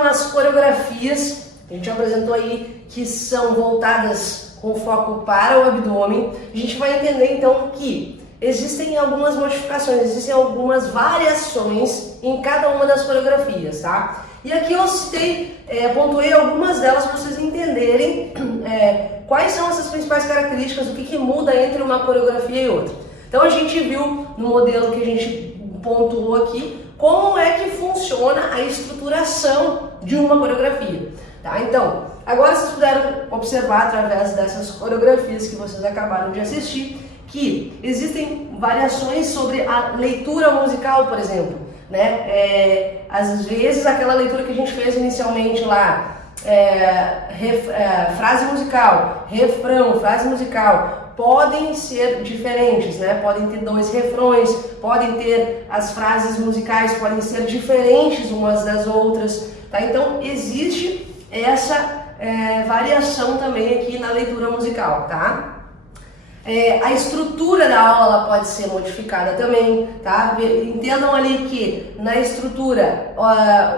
umas coreografias, a gente apresentou aí que são voltadas com foco para o abdômen. A gente vai entender então que existem algumas modificações, existem algumas variações em cada uma das coreografias, tá? E aqui eu pontuei algumas delas para vocês entenderem quais são essas principais características, o que muda entre uma coreografia e outra. Então a gente viu no modelo que a gente pontuou aqui como é que funciona a estruturação de uma coreografia, tá? Então, agora vocês puderam observar através dessas coreografias que vocês acabaram de assistir que existem variações sobre a leitura musical, por exemplo, né? Às vezes aquela leitura que a gente fez inicialmente lá, frase musical, refrão, frase musical, podem ser diferentes, né? Podem ter dois refrões, podem ter as frases musicais, podem ser diferentes umas das outras, tá? Então existe essa variação também aqui na leitura musical, tá? A estrutura da aula ela pode ser modificada também, tá? Entendam ali que na estrutura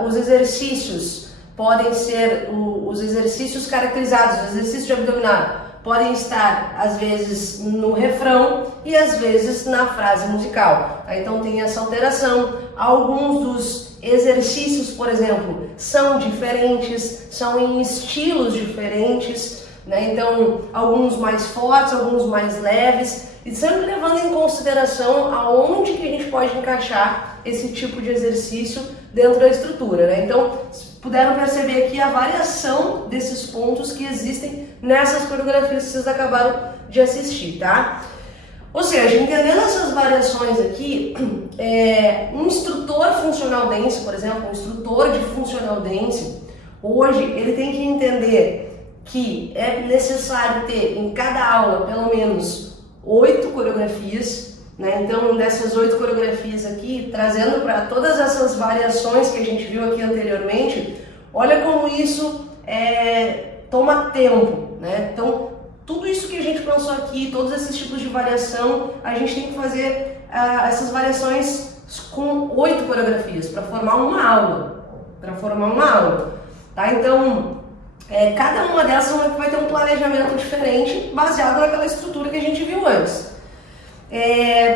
os exercícios podem ser os exercícios caracterizados, os exercícios de abdominal podem estar às vezes no refrão e às vezes na frase musical, tá? Então tem essa alteração. Alguns dos exercícios, por exemplo, são diferentes, são em estilos diferentes, né? Então alguns mais fortes, alguns mais leves, e sempre levando em consideração aonde que a gente pode encaixar esse tipo de exercício dentro da estrutura, né? Então puderam perceber aqui a variação desses pontos que existem nessas coreografias que vocês acabaram de assistir, tá? Ou seja, entendendo essas variações aqui, um instrutor funcional dance, por exemplo, um instrutor de funcional dance, hoje ele tem que entender que é necessário ter em cada aula pelo menos 8 coreografias, né? Então dessas 8 coreografias aqui, trazendo para todas essas variações que a gente viu aqui anteriormente, olha como isso toma tempo, né? Então tudo isso que a gente pensou aqui, todos esses tipos de variação, a gente tem que fazer essas variações com 8 coreografias para formar uma aula, tá? Então cada uma dessas vai ter um planejamento diferente baseado naquela estrutura que a gente viu antes.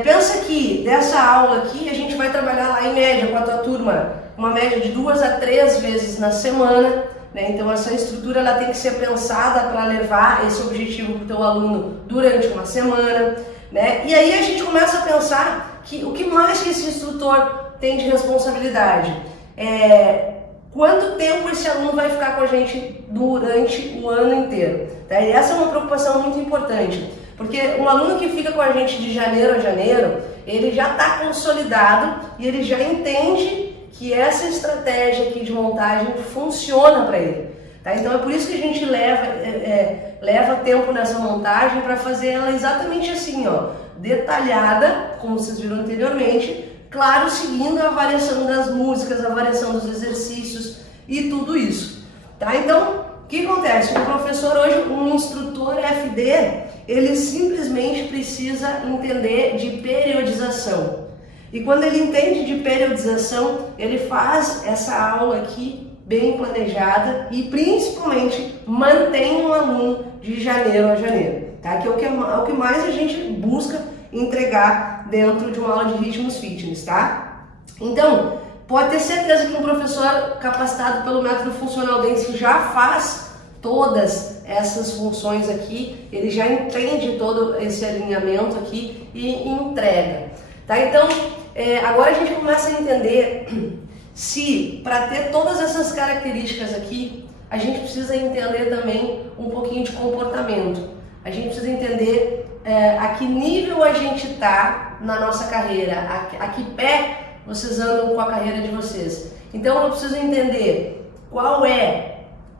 Pensa que dessa aula aqui a gente vai trabalhar lá em média com a tua turma, uma média de 2 a 3 vezes na semana, né? Então essa estrutura ela tem que ser pensada para levar esse objetivo para o teu aluno durante uma semana, né? E aí a gente começa a pensar que o que mais que esse instrutor tem de responsabilidade quanto tempo esse aluno vai ficar com a gente durante o ano inteiro, tá? E essa é uma preocupação muito importante, porque um aluno que fica com a gente de janeiro a janeiro, ele já está consolidado e ele já entende que essa estratégia aqui de montagem funciona para ele, tá? Então é por isso que a gente leva tempo nessa montagem para fazer ela exatamente assim, ó, detalhada, como vocês viram anteriormente, claro, seguindo a variação das músicas, a variação dos exercícios e tudo isso, tá? Então, o que acontece? Um professor hoje, um instrutor FD, ele simplesmente precisa entender de periodização. E quando ele entende de periodização, ele faz essa aula aqui bem planejada e principalmente mantém um aluno de janeiro a janeiro, tá? Que é o que mais a gente busca entregar dentro de uma aula de ritmos fitness, tá? Então, pode ter certeza que um professor capacitado pelo método funcional dance já faz todas essas funções aqui, ele já entende todo esse alinhamento aqui e entrega, tá? Então, agora a gente começa a entender se para ter todas essas características aqui, a gente precisa entender também um pouquinho de comportamento. A gente precisa entender a que nível a gente está na nossa carreira, a que pé vocês andam com a carreira de vocês. Então eu preciso entender qual é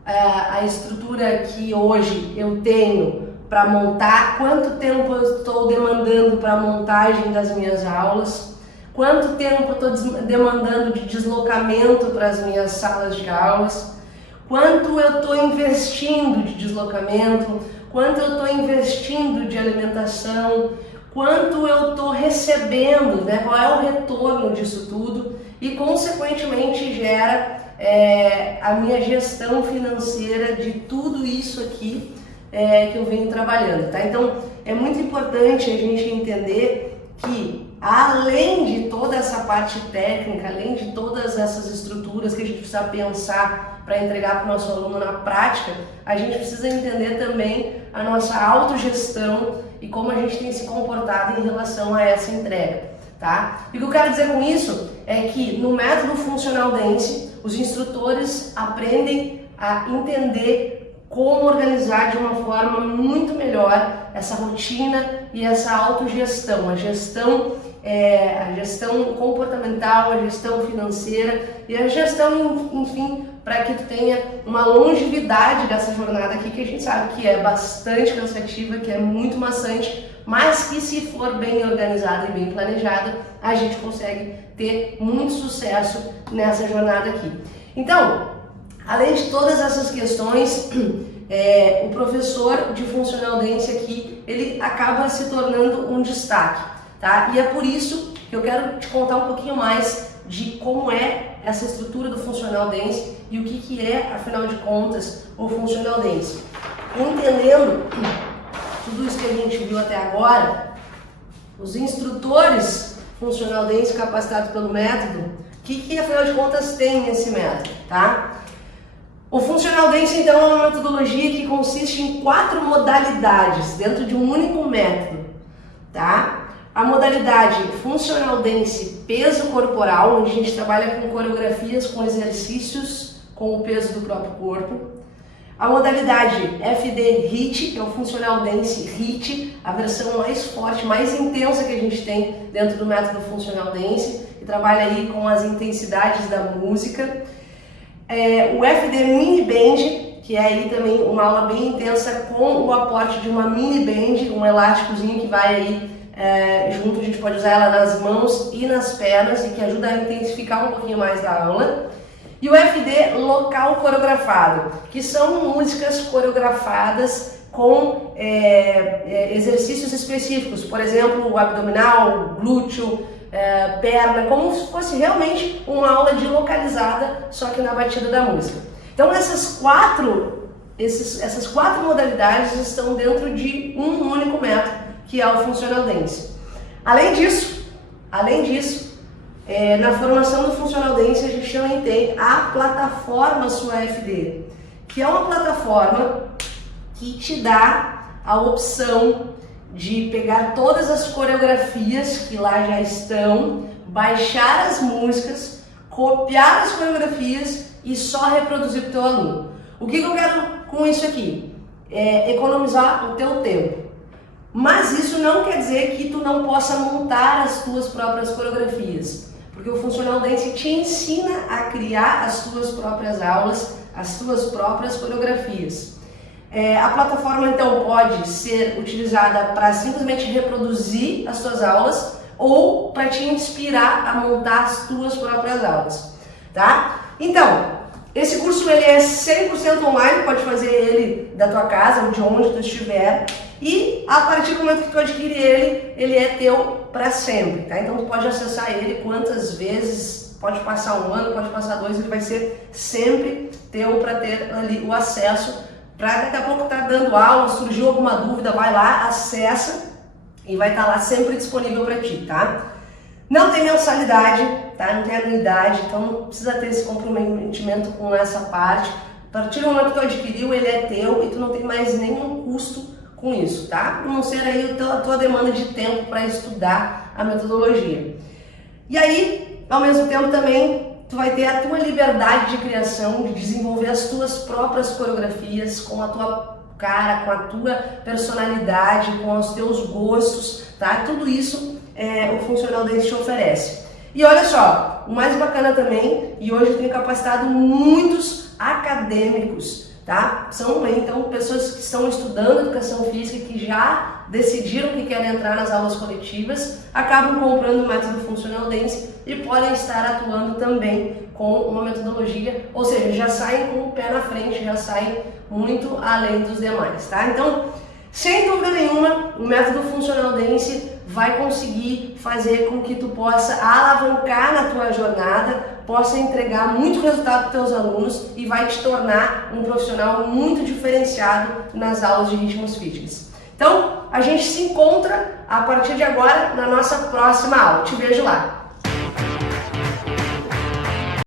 a estrutura que hoje eu tenho para montar, quanto tempo eu estou demandando para a montagem das minhas aulas, quanto tempo eu estou demandando de deslocamento para as minhas salas de aulas, quanto eu estou investindo de deslocamento, quanto eu estou investindo de alimentação, quanto eu estou recebendo, né? Qual é o retorno disso tudo e, consequentemente, gera a minha gestão financeira de tudo isso aqui que eu venho trabalhando, tá? Então, é muito importante a gente entender que, além de toda essa parte técnica, além de todas essas estruturas que a gente precisa pensar para entregar para o nosso aluno na prática, a gente precisa entender também a nossa autogestão e como a gente tem se comportado em relação a essa entrega, tá? E o que eu quero dizer com isso é que no método Funcional Dance, os instrutores aprendem a entender como organizar de uma forma muito melhor essa rotina e essa autogestão, a gestão comportamental, a gestão financeira e a gestão, enfim, para que tu tenha uma longevidade dessa jornada aqui, que a gente sabe que é bastante cansativa, que é muito maçante, mas que, se for bem organizada e bem planejada, a gente consegue ter muito sucesso nessa jornada aqui. Então, além de todas essas questões, o professor de Funcional Dance aqui, ele acaba se tornando um destaque, tá? E é por isso que eu quero te contar um pouquinho mais de como é essa estrutura do Funcional Dance e o que é, afinal de contas, o Funcional Dance. Entendendo tudo isso que a gente viu até agora, os instrutores Funcional Dance capacitados pelo método, o que afinal de contas tem nesse método, tá? O Funcional Dance, então, é uma metodologia que consiste em 4 modalidades dentro de um único método, tá? A modalidade Funcional Dance Peso Corporal, onde a gente trabalha com coreografias, com exercícios com o peso do próprio corpo. A modalidade FD HIIT, que é o Funcional Dance HIIT, a versão mais forte, mais intensa que a gente tem dentro do método Funcional Dance, que trabalha aí com as intensidades da música. O FD Mini Band, que é aí também uma aula bem intensa com o aporte de uma mini band, um elásticozinho que vai aí junto, a gente pode usar ela nas mãos e nas pernas e que ajuda a intensificar um pouquinho mais a aula. E o FD Local Coreografado, que são músicas coreografadas com exercícios específicos, por exemplo, o abdominal, glúteo, perna, como se fosse realmente uma aula de localizada, só que na batida da música. Então essas quatro modalidades estão dentro de um único método, que é o Funcional Dance. Além disso, na formação do Funcional Dance a gente também tem a plataforma Sua FD, que é uma plataforma que te dá a opção de pegar todas as coreografias que lá já estão, baixar as músicas, copiar as coreografias e só reproduzir para o teu aluno. O que eu quero com isso aqui? Economizar o teu tempo. Mas isso não quer dizer que tu não possa montar as tuas próprias coreografias, porque o Funcional Dance te ensina a criar as tuas próprias aulas, as tuas próprias coreografias. A plataforma então pode ser utilizada para simplesmente reproduzir as suas aulas ou para te inspirar a montar as tuas próprias aulas, tá? Então, esse curso ele é 100% online, pode fazer ele da tua casa ou de onde tu estiver, e a partir do momento que tu adquire ele é teu para sempre, tá? Então tu pode acessar ele quantas vezes, pode passar um ano, pode passar 2, ele vai ser sempre teu para ter ali o acesso. Para daqui a pouco tá dando aula, surgiu alguma dúvida, vai lá, acessa e vai estar lá sempre disponível para ti, tá? Não tem mensalidade, tá? Não tem anuidade, então não precisa ter esse comprometimento com essa parte. A partir do momento que tu adquiriu, ele é teu e tu não tem mais nenhum custo com isso, tá? A não ser aí a tua demanda de tempo para estudar a metodologia. E aí, ao mesmo tempo também, tu vai ter a tua liberdade de criação, de desenvolver as tuas próprias coreografias com a tua cara, com a tua personalidade, com os teus gostos, tá? Tudo isso o Funcional Dance te oferece. E olha só, o mais bacana também, e hoje eu tenho capacitado muitos acadêmicos, tá? São então pessoas que estão estudando educação física, que já decidiram que querem entrar nas aulas coletivas, acabam comprando o método Funcional Dance e podem estar atuando também com uma metodologia, ou seja, já saem com o pé na frente, já saem muito além dos demais, tá? Então, sem dúvida nenhuma, o método Funcional Dance vai conseguir fazer com que tu possa alavancar na tua jornada, possa entregar muito resultado para os teus alunos e vai te tornar um profissional muito diferenciado nas aulas de ritmos fitness. Então, a gente se encontra a partir de agora na nossa próxima aula. Te vejo lá!